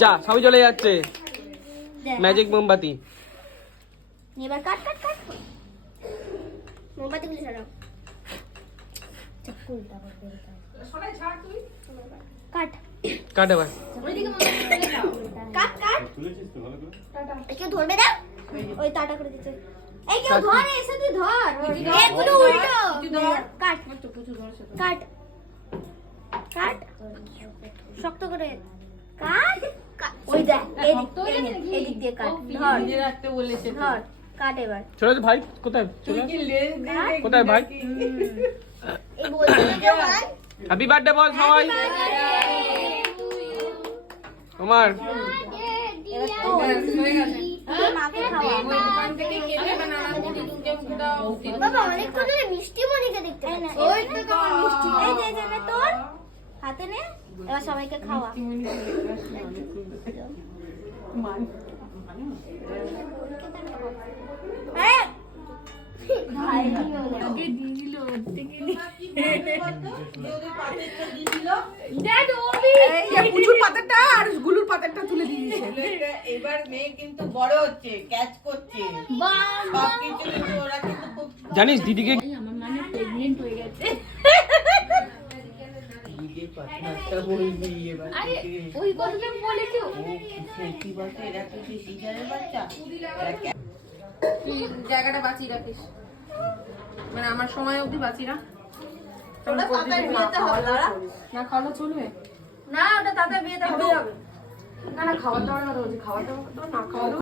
যা সবই চলে যাচ্ছে। ম্যাজিক মোমবাতি। এবার কাট কাট কাট মোমবাতিগুলো সরাও। চাকুলটা করবে সবাই ছাড় তুই কাট কাট এবার। ওইদিকে মোমবাতি দাও কাট কাট তুলেছিস তো ভালো করে টাটা কেউ ধরবে না ওই টাটা করে দিতে এই কেউ ধরে এসে তুই ধর এগুলো উল্টো তুই ধর কাট একটু কিছু ধর কাট কাট শক্ত করে কাট ওই দেখ এদিক দিয়ে কাট ধর নিজে রাখতে বলেছে ধর কাট এবার চলে ভাই কোথায় চলে কোথায় ভাই? এই বলতে কেউ ভাই হ্যাপি বার্থডে বল সবাই তোমার। মাকে খাওয়া বাবা অনেক করে মিষ্টি মনিকে দেখতে ওই তো তোমার মিষ্টি এই যে যে তোর হাতে নে এবার সবাইকে খাওয়া হ্যাঁ ভাই আগে দিয়ে দিল থেকে পুজুর পাতাটা আর গুলুর পাতাটা তুলে দিয়েছে। এবার মেয়ে কিন্তু বড় হচ্ছে, ক্যাচ করছে সবকিছু, কিন্তু ওরা কিন্তু খুব জানিস দিদিকে আমার মানে প্রেগন্যান্ট হয়ে গেছে আরে ওই কথাটা বলেছো কি বলছে এরা কি সিজারের বাচ্চা? তুই জায়গাটা বাঁচিয়ে রাখিস, মানে আমার সময় অবধি বাঁচি না। ওটা তাতার বিয়েতে হবে না? না খাওয়া চলবে না ওটা তাতার বিয়েতে হবে। না, খাওয়া দাওয়ার কথা বলছি, খাওয়া দাওয়া না খাওয়া